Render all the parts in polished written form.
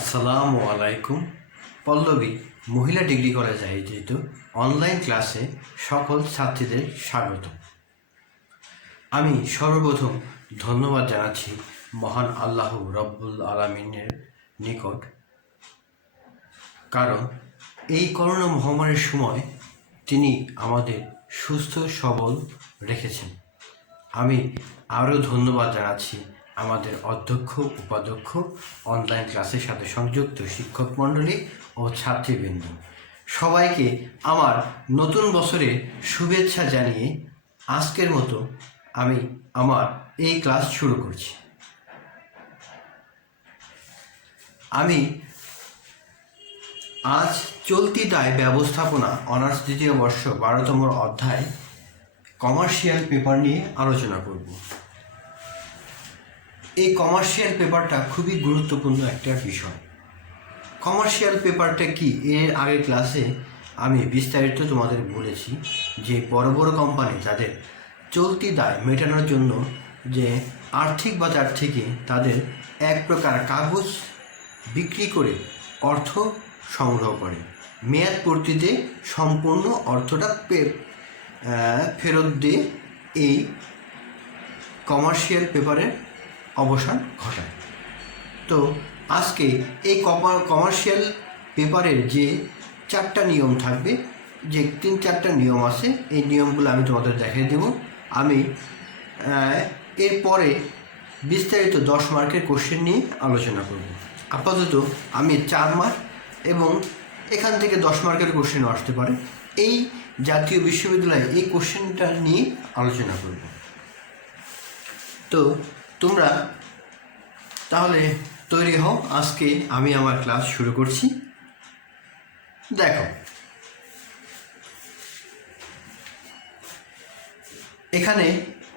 আসসালামু আলাইকুম। পল্লবী মহিলা ডিগ্রি কলেজ আয়োজিত অনলাইন ক্লাসে সকল ছাত্রীদের স্বাগত। আমি সর্বপ্রথম ধন্যবাদ জানাচ্ছি মহান আল্লাহ রব্বুল আলামিনের নিকট, কারণ এই করোনা মহামারীর সময় তিনি আমাদের সুস্থ সবল রেখেছেন। আমি আরও ধন্যবাদ জানাচ্ছি আমাদের অধ্যক্ষ, উপাধ্যক্ষ, অনলাইন ক্লাসের সাথে সংযুক্ত শিক্ষক মণ্ডলী ও ছাত্রীবৃন্দ সবাইকে আমার নতুন বছরের শুভেচ্ছা জানিয়ে আজকের মতো আমি আমার এই ক্লাস শুরু করছি। আমি আজ চলতি দায় ব্যবস্থাপনা অনার্স দ্বিতীয় বর্ষ 12তম অধ্যায় কমার্শিয়াল পেপার নিয়ে আলোচনা করব। এই কমার্শিয়াল পেপারটা খুবই গুরুত্বপূর্ণ একটা বিষয়। কমার্শিয়াল পেপারটা কি, এর আগের ক্লাসে আমি বিস্তারিত তোমাদের বলেছি যে বড় বড় কোম্পানি তাদের চলতি দায় মেটানোর জন্য যে আর্থিক বাজার থেকে তাদের এক প্রকার কাগজ বিক্রি করে অর্থ সংগ্রহ করে, মেয়াদ পূর্তিতে সম্পূর্ণ অর্থটা ফেরত দিয়ে এই কমার্শিয়াল পেপারের অবসান ঘটায়। তো আজকে এই কমার্শিয়াল পেপারের যে 4টা নিয়ম থাকবে, যে 3-4টা নিয়ম আছে, এই নিয়মগুলো আমি তোমাদের দেখিয়ে দেব। আমি এরপরে বিস্তারিত 10 মার্কের কোশ্চেন নিয়ে আলোচনা করব। আপাতত আমি 4 মার্ক এবং এখান থেকে 10 মার্কের কোশ্চেনও আসতে পারে, এই জাতীয় বিশ্ববিদ্যালয়ে এই কোশ্চেনটা নিয়ে আলোচনা করব। তো তোমরা তাহলে তৈরি হও, আজকে আমি আমার ক্লাস শুরু করছি। দেখো, এখানে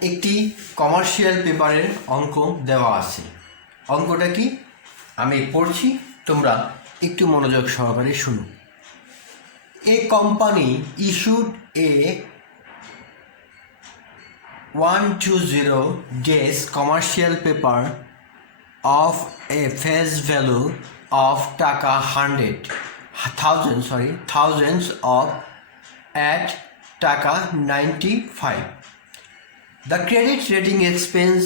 একটি কমার্শিয়াল পেপারের অঙ্ক দেওয়া আছে। অঙ্কটা কি আমি পড়ছি, তোমরা একটু মনোযোগ সহকারে শুনো। A company issued a 120 days commercial paper of a face value of thousands of at taka 95. The credit rating expense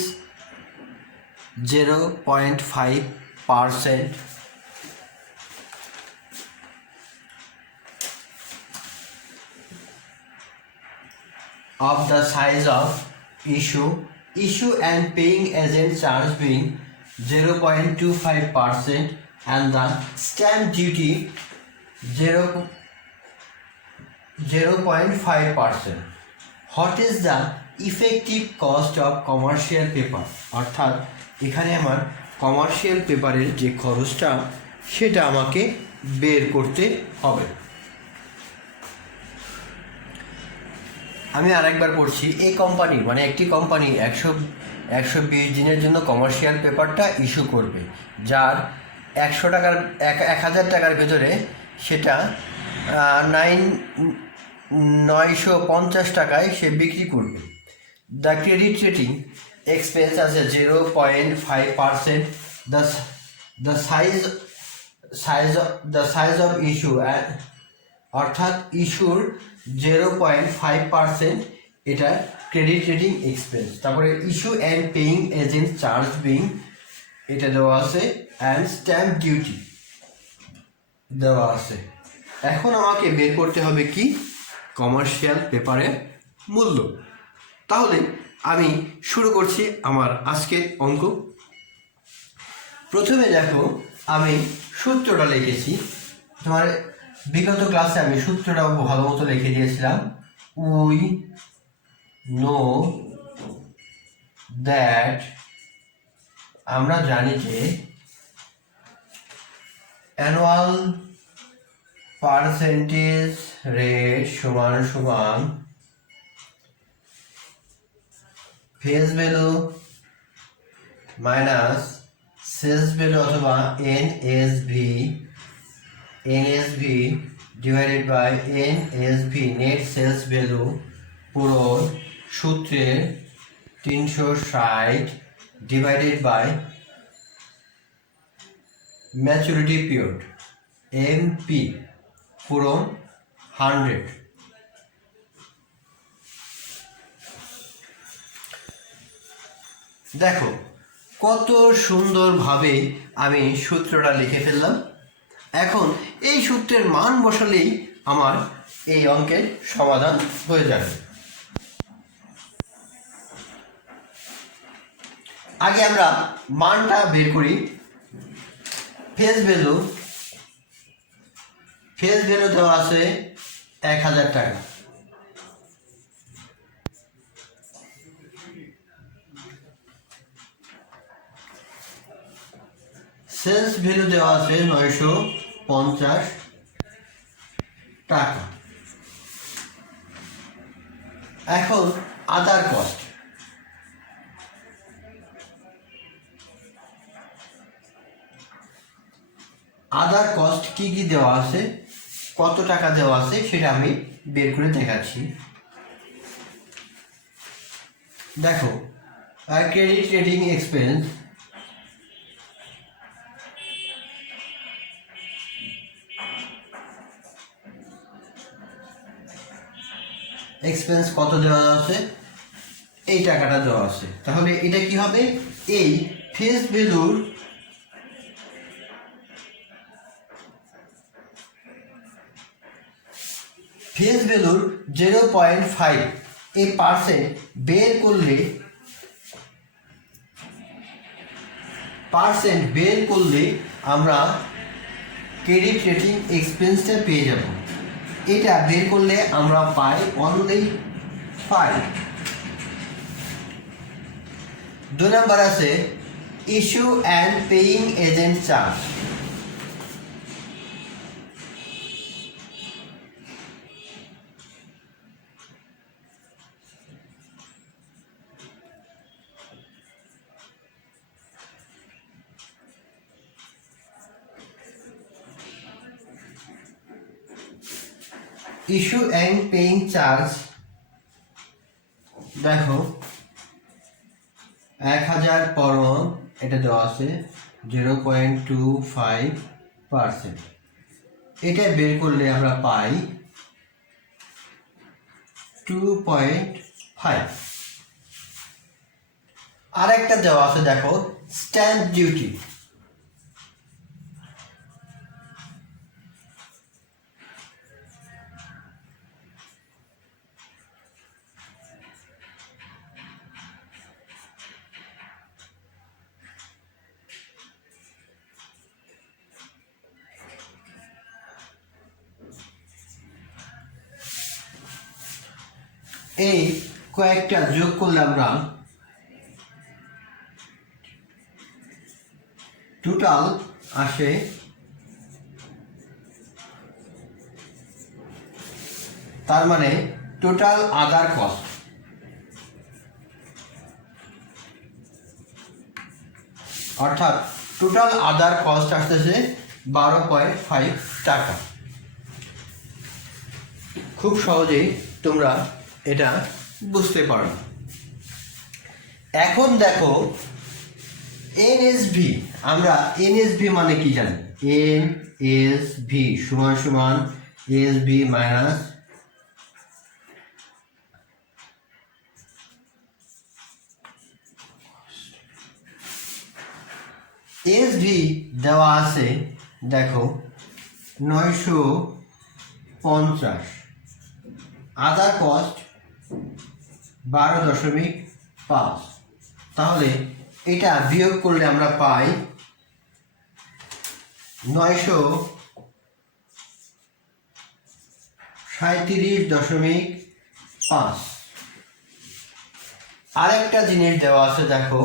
0.5% of the size of issue and paying agent charge being 0.25% and the stamp duty 0.5%. What is the effective cost of commercial paper? অর্থাৎ এখানে আমার commercial পেপারের যে খরচটা সেটা আমাকে বের করতে হবে। আমি আরেকবার পড়ছি। এই কোম্পানি মানে একটি কোম্পানি 120 দিনের জন্য কমার্শিয়াল পেপারটা ইস্যু করবে, যার 1000 টাকার ভেতরে সেটা 950 টাকায় সে বিক্রি করবে। দ্য ক্রেডিট রেটিং এক্সপেন্স আছে 0.5%, দ্য সাইজ অফ ইস্যু অর্থাৎ ইস্যুর 0.5% এটা ক্রেডিট রেটিং এক্সপেন্স। তারপরে issue and paying agent charge being এটা দেওয়া আছে, অ্যান্ড স্ট্যাম্প ডিউটি দেওয়া আছে। এখন আমাকে বের করতে হবে কি কমার্শিয়াল পেপারের মূল্য। তাহলে আমি শুরু করছি আমার আজকের অঙ্ক। প্রথমে দেখো, আমি সূত্রটা লিখেছি। তোমার বিগত ক্লাসে আমি সূত্রটাও ভালো মতো লিখে দিয়েছিলাম। উই নো দ্যাট, আমরা জানি যে অ্যানুয়াল পার্সেন্টেজ রেট সমান face value minus sales value অথবা NSV divided by NSV net sales value পূরণ সূত্রের 360 divided by maturity period MP পূরণ 100। দেখো কত সুন্দরভাবে আমি সূত্রটা লিখে ফেললাম। এখন এই সূত্রের মান বসালেই আমার এই অঙ্কের সমাধান হয়ে যাবে। আগে আমরা মানটা বের করি। ফেস ভ্যালু দেওয়া আছে 1000 টাকা। সেলস ভ্যালু দেওয়া আছে 950 টাকা। এখন আদার কস্ট, কি কি দেওয়া আছে, কত টাকা দেওয়া আছে সেটা আমি বের করে দেখাচ্ছি। দেখো ক্রেডিট রেটিং এক্সপেন্স কত দেওয়া আছে, এই টাকাটা দেওয়া আছে। তাহলে এটা কি হবে, এই ফেস ভ্যালুর ফেস ভ্যালুর 0.5 এই পার্সেন্ট বের করলে আমরা ক্রেডিট রেটিং এক্সপেন্সটা পেয়ে যাব। এটা বের করলে আমরা পাই অনলি 5। 2 নাম্বার আছে issue and paying agent charge. Issue and paying charge দেখো 1000 পরম এটা দেওয়া আছে 0.25%। এটা বের করলে আমরা পাই 2.5। আরেকটা দেওয়া আছে দেখো স্ট্যাম্প ডিউটি, এই কয়েকটা যোগ করলে আমরা টোটাল আসে তার মানে টোটাল আদার কস্ট অর্থাৎ টোটাল আদার কস্ট আসতেছে 12.5 টাকা। খুব সহজেই তোমরা এটা বুঝতে পারো। এখন দেখো এনএসভি, আমরা এনএসভি মানে কি জানি, এনএসভি সমান সমান এসভি মাইনাস এসভি দেওয়া আছে দেখো 950, আদার কস্ট 12.5। তাহলে এটা বিয়োগ করলে আমরা পাই 937.5। আরেকটা জিনিস দেওয়া আছে দেখো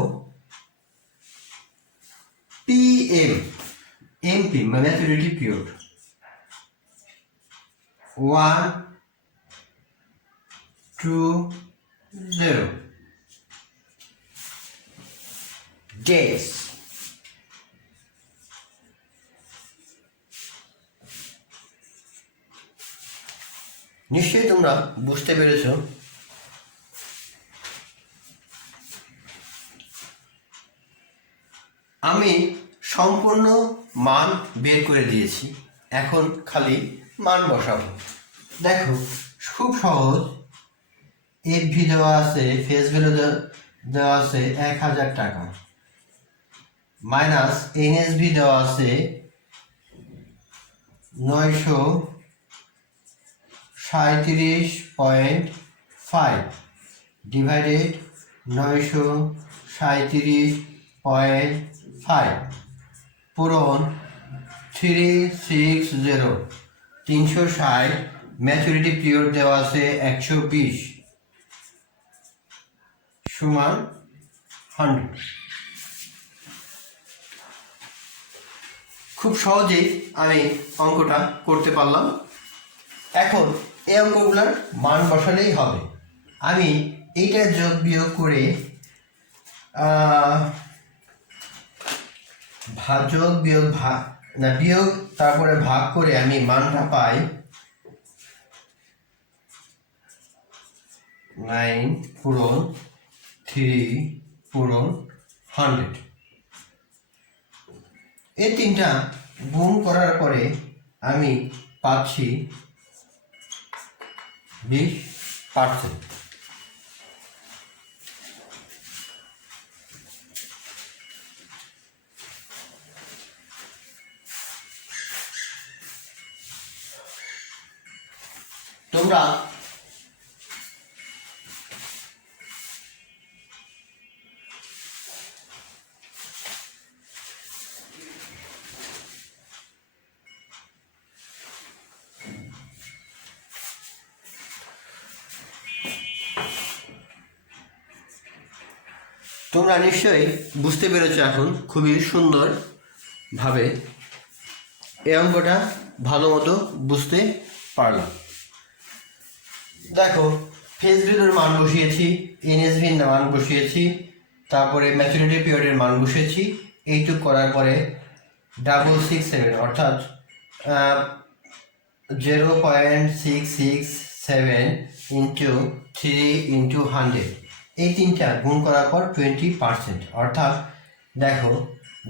এমপি ম্যাচুরিটি পিরিয়ড 120 days। নিশ্চয়ই তোমরা বুঝতে পেরেছ। আমি সম্পূর্ণ মান বের করে দিয়েছি, এখন খালি মান বসাবো। দেখো খুব সহজ। এফভি দেওয়া আছে, ফেস ভ্যালু দেওয়া আছে 1000 টাকা, মাইনাস এনএসভি দেওয়া আছে 937.5 ডিভাইডেড 937.5 পূরণ 360, 360, ম্যাচুরিটি পিরিয়ড দেওয়া আছে 120 সমান 100। খুব সহজেই আমি অঙ্কটা করতে পারলাম। এখন এই অঙ্কগুলোর মান বসালেই হবে। আমি এইটা যোগ বিয়োগ করে যোগ বিয়োগ বিয়োগ তারপরে ভাগ করে আমি মানটা পাই 9 পূরণ 3 পূরণ 100। এই তিনটা গুণ করার পরে আমি পাচ্ছি 20%। তোমরা তোমরা নিশ্চয়ই বুঝতে পেরেছো এখন খুবই সুন্দরভাবে এই অঙ্কটা ভালো মতো বুঝতে পারলাম। দেখো ফেস ভ্যালুর মান বসিয়েছি, এনএসভির মান বসিয়েছি, তারপরে ম্যাচুরিটি পিরিয়ডের মান বসিয়েছি। এইটুক করার পরে 667 অর্থাৎ 0.667 ইন্টু 3 ইন্টু 100, এই তিনটা গুণ করার পর 20%। অর্থাৎ দেখো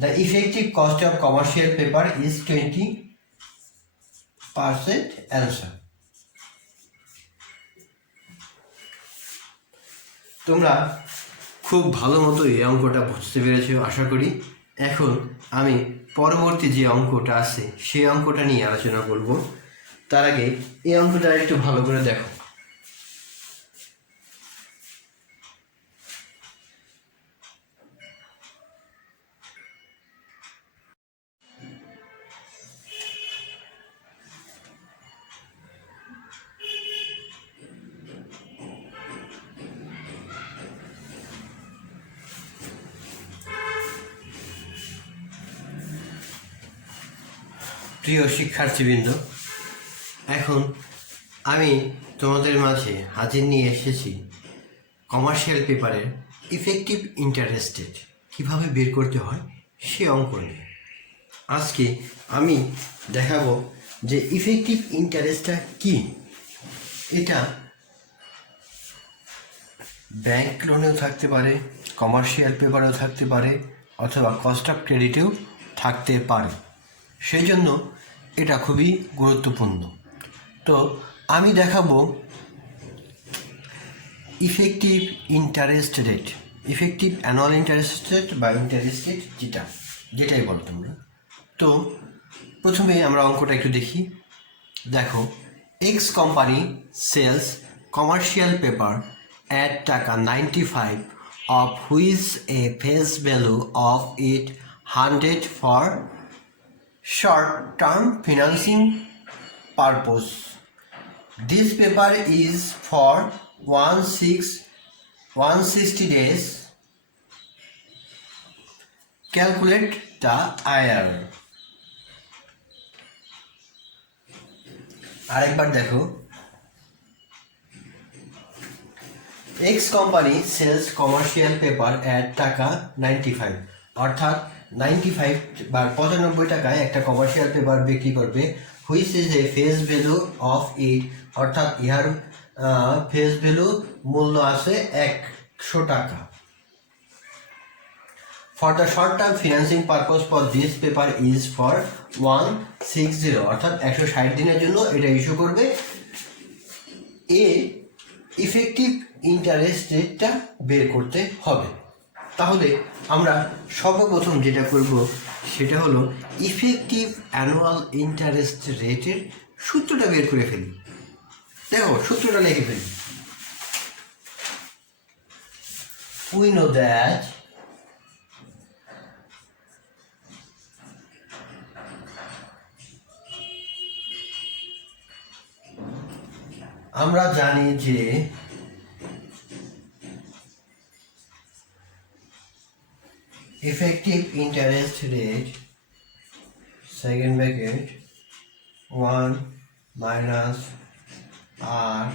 the effective cost of commercial paper is 20% answer. তোমরা খুব ভালো মতো এই অঙ্কটা বুঝতে পেরেছো আশা করি। এখন আমি পরবর্তী যে অঙ্কটা আছে সেই অঙ্কটা নিয়ে আলোচনা করব। তার আগে এই অঙ্কটা একটু ভালো করে দেখো। প্রিয় শিক্ষার্থীবৃন্দ, এখন আমি তোমাদের মাঝে হাজির নিয়ে এসেছি কমার্শিয়াল পেপারের ইফেক্টিভ ইন্টারেস্ট রেট কীভাবে বের করতে হয় সে অঙ্ক নিয়ে। আজকে আমি দেখাবো যে ইফেক্টিভ ইন্টারেস্টটা কি। এটা ব্যাংক লোনেও থাকতে পারে, কমার্শিয়াল পেপারেও থাকতে পারে, অথবা কস্ট অফ ক্রেডিটেও থাকতে পারে। সেই জন্য এটা খুবই গুরুত্বপূর্ণ। তো আমি দেখাবো effective interest rate, effective annual interest rate বা ইন্টারেস্ট রেট যেটাই বলো তোমরা। তো প্রথমে আমরা অঙ্কটা একটু দেখি। দেখো X company sales commercial paper at টাকা 95 of which a face value of it 100 for short-term financing purpose. This paper is for 160 days. Calculate the IR. আরেকবার দেখো, X company sales commercial paper at টাকা 95, অর্থাৎ 95 বা 95 টাকায় একটা commercial paper বিক্রি করবে। Which is a face value of it, অর্থাৎ ইহার ফেস ভ্যালু মূল্য আছে 100 টাকা। For the short term financing purpose for this paper is for 160, অর্থাৎ 160 দিনের জন্য এটা ইস্যু করবে। এ ইফেক্টিভ ইন্টারেস্ট রেটটা বের করতে হবে। তাহলে আমরা সর্বপ্রথম যেটা করব সেটা হলো ইফেক্টিভ অ্যানুয়াল ইন্টারেস্ট রেটের সূত্রটা বের করে ফেলি। দেখো সূত্রটা লিখে ফেলি। We know that আমরা জানি যে effective interest rate second bracket 1 minus r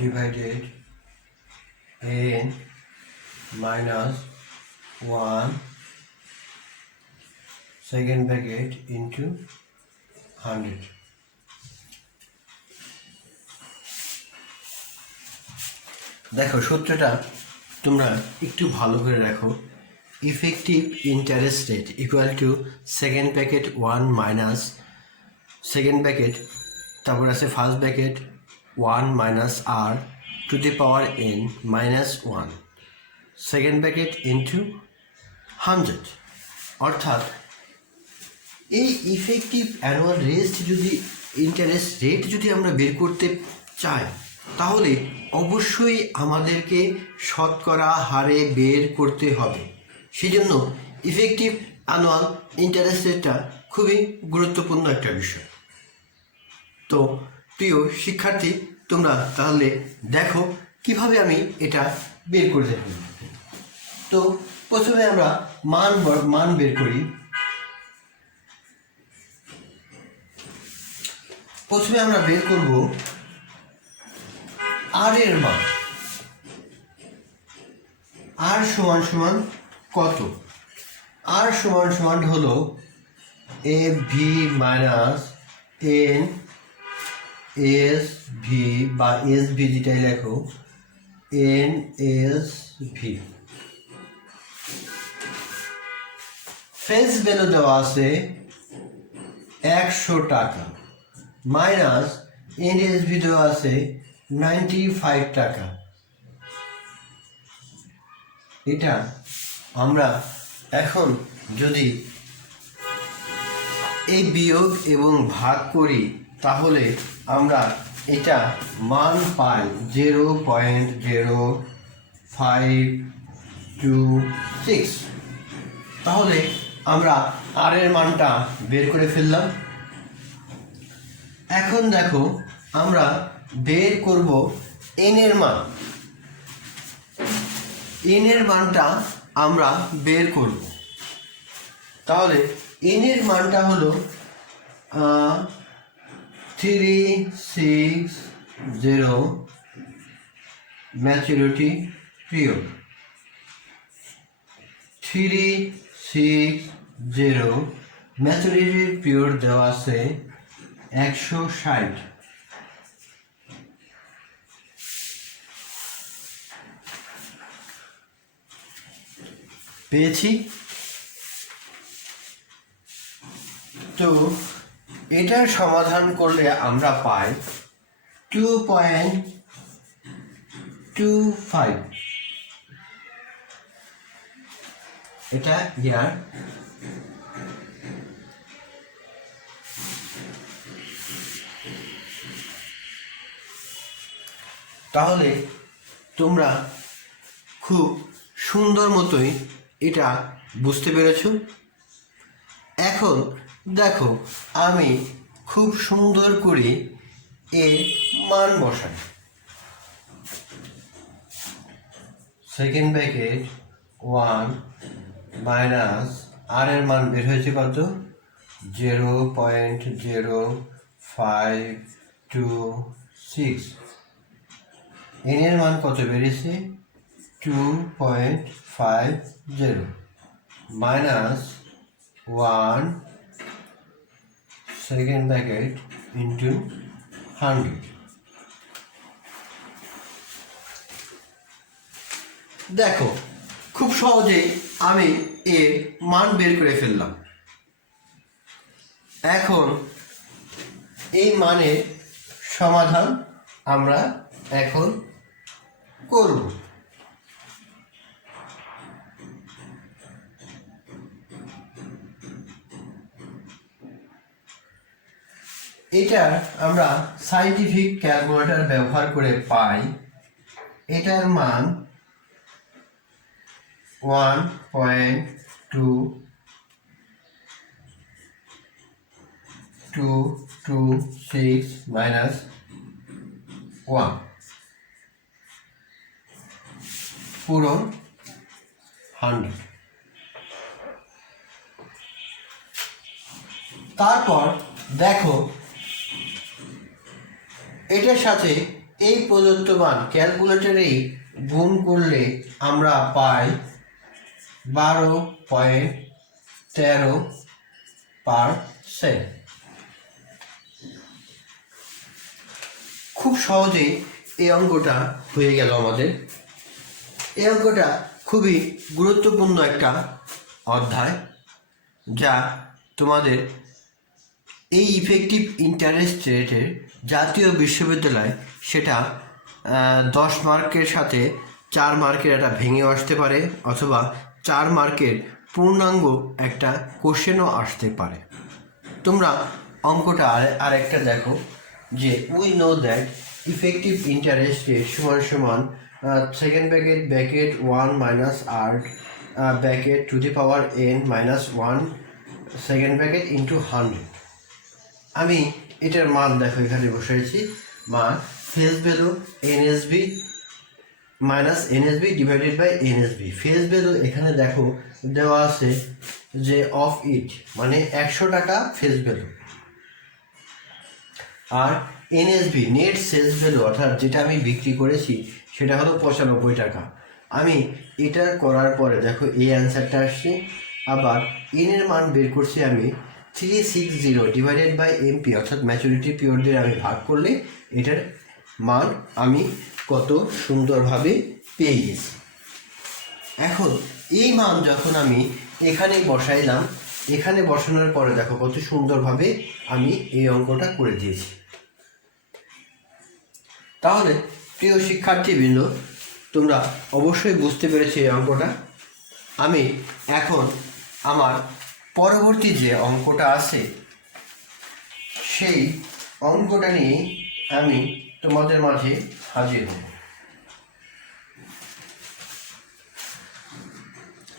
divided n minus 1 second bracket into 100. দেখো সূত্রটা তোমরা একটু ভালো করে রাখো। Effective interest rate equal to second bracket 1 minus second bracket, তারপর আছে first bracket 1 minus R to the power n minus 1 second bracket into 100। অর্থাৎ এই ইফেক্টিভ অ্যানুয়াল ইন্টারেস্ট রেট যদি আমরা বের করতে চাই তাহলে অবশ্যই আমাদেরকে শতকরা হারে বের করতে হবে। সেজন্য ইফেক্টিভ অ্যানুয়াল ইন্টারেস্ট রেটটা খুবই গুরুত্বপূর্ণ একটা বিষয়। তো প্রিয় শিক্ষার্থী, তোমরা তাহলে দেখো কিভাবে আমি এটা বের করতে পারি। তো প্রথমে আমরা মান বের করি। প্রথমে আমরা বের করব আর এর মান। আর সমান সমান কত? আর সমান সমান হলো F V minus N S V বা এস ভি, যেটাই লেখো N S V. Face value দেওয়া আছে 100 টাকা মাইনাস এন এস ভি দেওয়া আছে 95 টাকা। এটা আমরা এখন যদি এই বিয়োগ এবং ভাগ করি তাহলে আমরা এটা মান পাই 0.0526। তাহলে আমরা আর এর মানটা বের করে ফেললাম। এখন দেখো আমরা বের করব এন এর মান। এন এর মানটা আমরা বের করব। তাহলে এন এর মানটা হলো 360 ম্যাচুরিটি পিরিয়ড। 360 ম্যাচুরিটি পিরিয়ড দেওয়া আছে 160। পেয়েছি। তো এটার সমাধান করলে আমরা পাই 2.25। এটা ইয়ার। তাহলে তোমরা খুব সুন্দর মতোই এটা বুঝতে পেরেছ। এখন দেখো আমি খুব সুন্দর করে এর মান বসাই। সেকেন্ড ব্র্যাকেট 1 মাইনাস আর এর মান বের হয়েছে কত? 0.0526। এন এর মান কত বেরিয়েছে? 2.50 মাইনাস 1 সেকেন্ড ব্র্যাকেট ইন্টু 100। দেখো খুব সহজেই আমি এর মান বের করে ফেললাম। এখন এই মানের সমাধান আমরা এখন করব। এটা আমরা সাইন্টিফিক ক্যালকুলেটর ব্যবহার করে পাই। এটার মান 1.2226 minus 1 পূরণ 100। তারপর দেখো এটার সাথে এই প্রদত্ত মান ক্যালকুলেটরেই গুণ করলে আমরা পাই 12.13%। খুব সহজেই এই অঙ্কটা হয়ে গেল আমাদের। এই অঙ্কটা খুবই গুরুত্বপূর্ণ একটা অধ্যায়, যা তোমাদের এই ইফেক্টিভ ইন্টারেস্ট রেটের জাতীয় বিশ্ববিদ্যালয় সেটা 10 মার্কের সাথে 4 মার্কের একটা ভেঙে আসতে পারে, অথবা 4 মার্কের পূর্ণাঙ্গ একটা কোশ্চেনও আসতে পারে। তোমরা অঙ্কটা আরেকটা দেখো যে we know that effective interest rate সমান second bracket 1 minus r bracket to the power n minus 1 second bracket into 100। আমি এটার মান দেখো এখানে বসাইছি, মান face value NSB minus NSB divided by NSB. Face value এখানে দেখো দেওয়া আছে যে অফ ইট, মানে 100 টাকা ফেস ভ্যালু। আর এনএসবি নেট সেলস ভ্যালু, অর্থাৎ যেটা আমি বিক্রি করেছি সেটা হলো 95 টাকা। আমি এটা করার পরে দেখো এই অ্যান্সারটা আসছে। আবার এন এর মান বের করছি আমি 360 ডিভাইডেড বাই এমপি, অর্থাৎ ম্যাচুরিটি পিরিয়ড দিয়ে আমি ভাগ করলে এটার মান আমি কত সুন্দরভাবে পেয়ে গেছি। এখন এই মান যখন আমি এখানে বসাইলাম, এখানে বসানোর পরে দেখো কত সুন্দরভাবে আমি এই অঙ্কটা করে দিয়েছি। তাহলে প্রিয় শিক্ষার্থীবৃন্দ, তোমরা অবশ্যই বুঝতে পেরেছো এই অঙ্কটা। আমি এখন আমার পরবর্তী যে অঙ্কটা আছে সেই অঙ্কটা নিয়ে আমি তোমাদের মাঝে হাজির হব।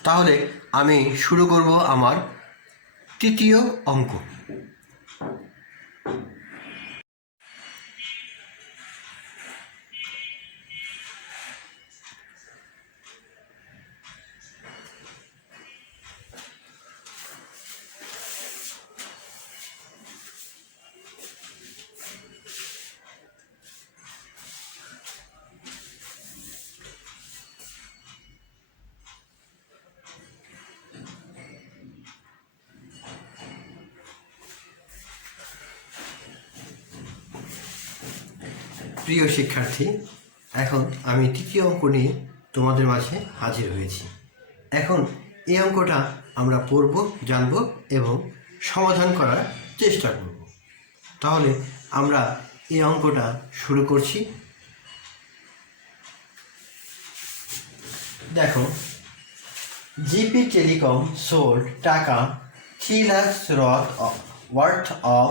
তাহলে আমি শুরু করব আমার তৃতীয় অঙ্ক। প্রিয় শিক্ষার্থী, এখন আমি তৃতীয় অঙ্ক নিয়ে তোমাদের মাঝে হাজির হয়েছি। এখন এই অঙ্কটা আমরা পড়ব, জানব এবং সমাধান করার চেষ্টা করব। তাহলে আমরা এই অঙ্কটা শুরু করছি। দেখো, জিপি টেলিকম সোল্ড টাকা 3 lakhs worth of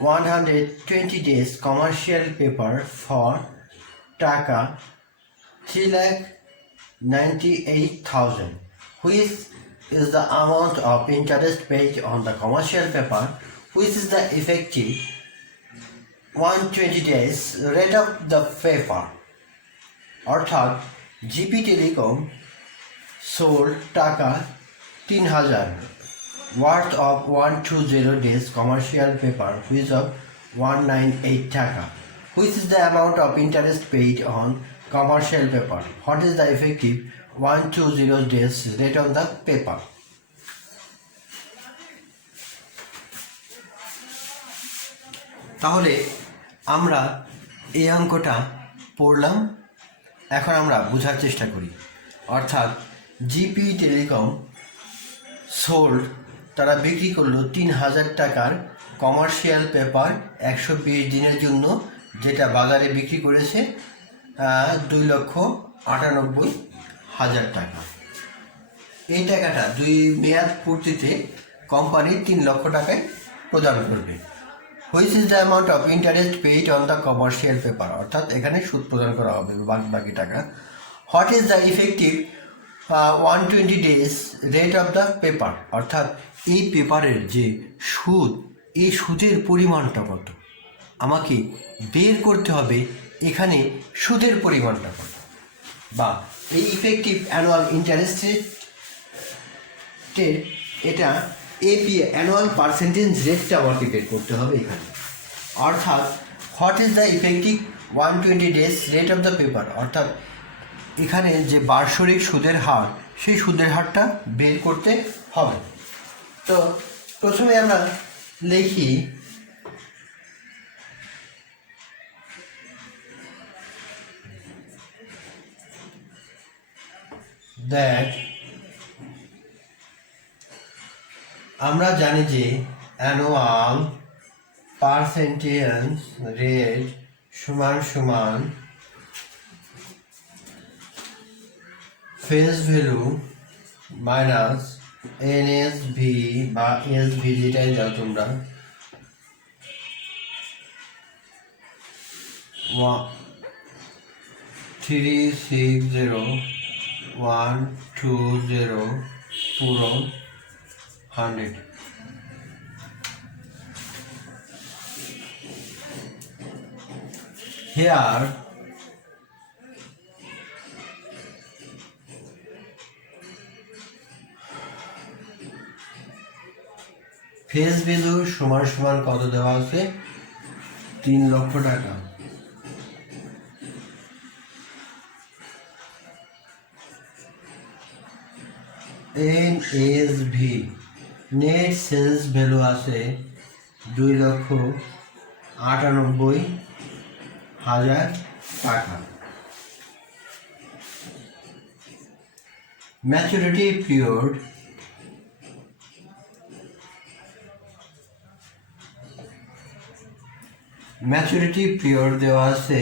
120 days commercial paper for Taka 3,98,000, which is the amount of interest paid on the commercial paper, which is the effective 120 days rate of the paper. অর্থাৎ GP telecom sold টাকা 3,000 worth of 120 days commercial paper, which of 198 taka, which is the amount of interest paid on commercial paper. What is the effective 120 days rate on the paper? তাহলে আমরা এই অঙ্কটা পড়লাম, এখন আমরা বোঝার চেষ্টা করি। অর্থাৎ জিপি টেলিকম সোল্ড, তারা বিক্রি করলো 3,000 টাকার কমার্শিয়াল পেপার 120 দিনের জন্য, যেটা বাজারে বিক্রি করেছে 2,98,000 টাকা। এই টাকাটা 2 মেয়াদ পূর্তিতে কোম্পানি 3 লক্ষ টাকায় প্রদান করবে। Which is the amount of interest paid on the commercial paper, অর্থাৎ এখানে সুদ প্রদান করা হবে বাকি টাকা। What is the effective 120 days rate of the paper, অর্থাৎ এই পেপারের যে সুদ, এই সুদের পরিমাণটা কত আমাকে বের করতে হবে, এখানে সুদের পরিমাণটা কত, বা এই ইফেক্টিভ অ্যানুয়াল ইন্টারেস্ট রেট, এটা এপি অ্যানুয়াল পার্সেন্টেজ রেটটা আমাকে বের করতে হবে এখানে। অর্থাৎ what is the effective 120 days rate of the paper, অর্থাৎ এখানে যে বার্ষিক সুদের হার, সেই সুদের হারটা বের করতে হবে। তো প্রথমে আমরা লিখি দ্যাট, আমরা জানি যে অ্যানুয়াল পার্সেন্টেজ রেট সমান সমান ফেস ভ্যালু মাইনাস এনএসভি বা এসভি, যেটাই দাও তোমরা, 360,120 পূরণ 100। Here ফেস ভ্যালু সমান সমান কত দেওয়া আছে, 3 লক্ষ টাকা। এনএসভি নেট সেলস ভ্যালু আছে 2,98,000 টাকা। ম্যাচুরিটি পিরিয়ড দেওয়া আছে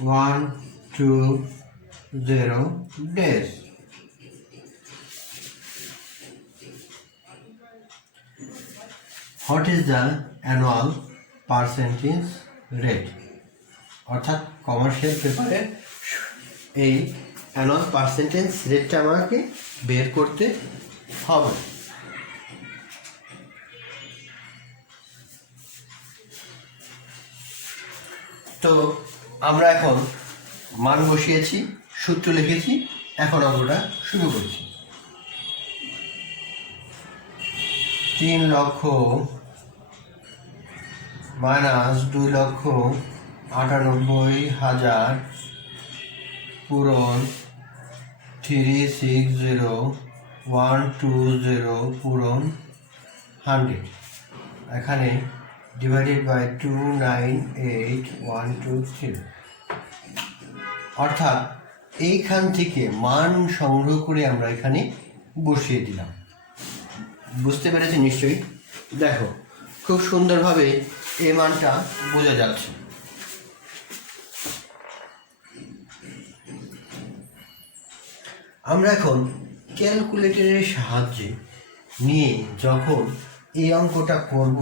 120 days. What is the annual percentage rate, অর্থাৎ কমার্শিয়াল পেপারে এই অ্যানুয়াল পার্সেন্টেজ রেটটা আমাকে বের করতে হবে। তো আমরা এখন মান বসিয়েছি, সূত্র লিখেছি, এখন আমরা শুরু করছি। 3 লক্ষ মাইনাস 2,98,000 পূরণ 360,120 পূরণ 100, এখানে ডিভাইডেড বাই 298,123, অর্থাৎ এইখান থেকে মান সংগ্রহ করে আমরা এখানে বসিয়ে দিলাম। বুঝতে পেরেছি নিশ্চয়ই? দেখো খুব সুন্দরভাবে এই মানটা বোঝা যাচ্ছে। আমরা এখন ক্যালকুলেটরের সাহায্যে নিয়ে যখন এই অঙ্কটা করব,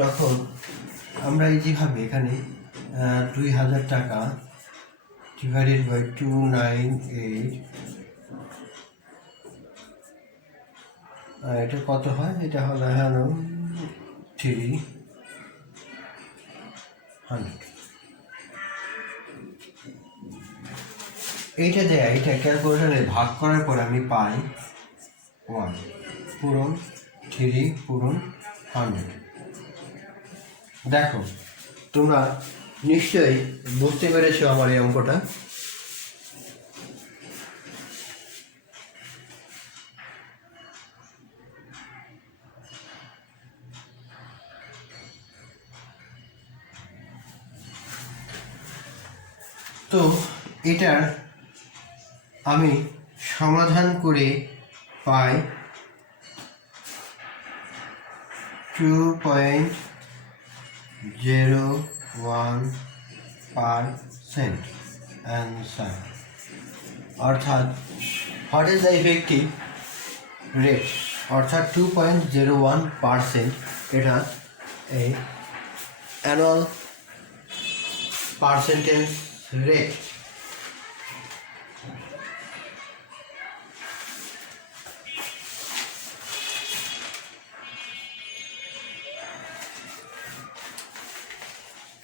তখন আমরা এই যেভাবে এখানে 2,000 টাকা ডিভাইডেড বাই 298, এটা কত হয়, এটা হলো 300। এইটা দেয়, এটা ক্যালকুলেটারে ভাগ করার পর আমি পাই 1 পূরণ 3 পূরণ 100। দেখো তোমরা নিশ্চয়ই বুঝতে পেরেছো আমার এই অঙ্কটা। তো এটার আমি সমাধান করে পাই 2.01% অ্যান্সার। অর্থাৎ what is the effective rate, অর্থাৎ 2.01%, এটা এই অ্যানুয়াল পার্সেন্টেজ রেট।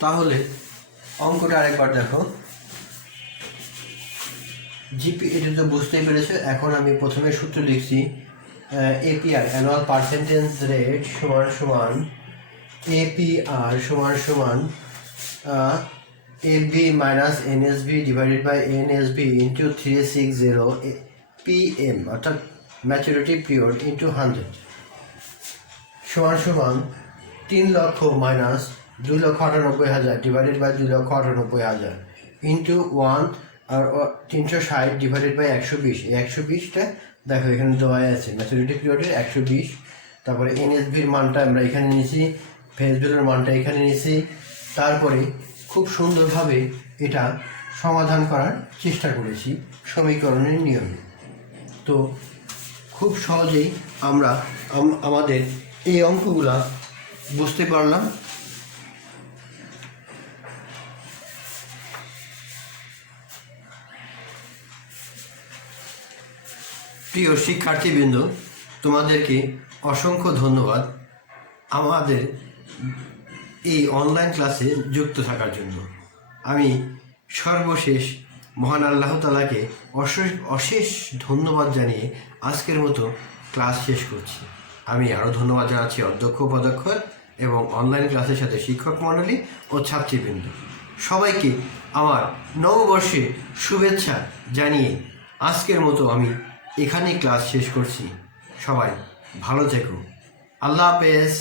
তাহলে অঙ্কটা আরেকবার দেখো। জিপি এটা তো বুঝতেই পেরেছো। এখন আমি প্রথমে সূত্র লিখছি, এপিআর অ্যানুয়াল পার্সেন্টেজ রেট সমান সমান এপিআর সমান সমান FB minus NSB divided by NSB into 360 PM, অর্থাৎ ম্যাচুরিটি পিরিয়ড ইন্টু 100 সমান সমান 3 লক্ষ মাইনাস 2,98,000 ডিভাইডেড বাই 2,98,000 ইন্টু 1 আর 360 ডিভাইডেড বাই 120। এই 120টা দেখো এখানে দেওয়া আছে, ম্যাচুরিটি পিরিয়ডের 120। তারপরে এনএসবির মানটা আমরা এখানে নিয়েছি, ফেস ভ্যালুর মানটা এখানে নিয়েছি। তারপরে খুব সুন্দরভাবে এটা সমাধান করার চেষ্টা করেছি সমীকরণের নিয়মে। তো খুব সহজেই আমরা আমাদের এই অঙ্কগুলা বুঝতে পারলাম। প্রিয় শিক্ষার্থীবৃন্দ, তোমাদেরকে অসংখ্য ধন্যবাদ আমাদের এই অনলাইন ক্লাসে যুক্ত থাকার জন্য। আমি সর্বশেষ মহান আল্লাহ তাআলাকে অশেষ ধন্যবাদ জানিয়ে আজকের মতো ক্লাস শেষ করছি। আমি আরও ধন্যবাদ জানাচ্ছি অধ্যক্ষ উপাধ্যক্ষ এবং অনলাইন ক্লাসের সাথে শিক্ষক মণ্ডলী ও ছাত্রীবৃন্দ সবাইকে আমার নববর্ষে শুভেচ্ছা জানিয়ে আজকের মতো আমি এখানেই ক্লাস শেষ করছি। সবাই ভালো থেকো। আল্লাহ হাফেজ।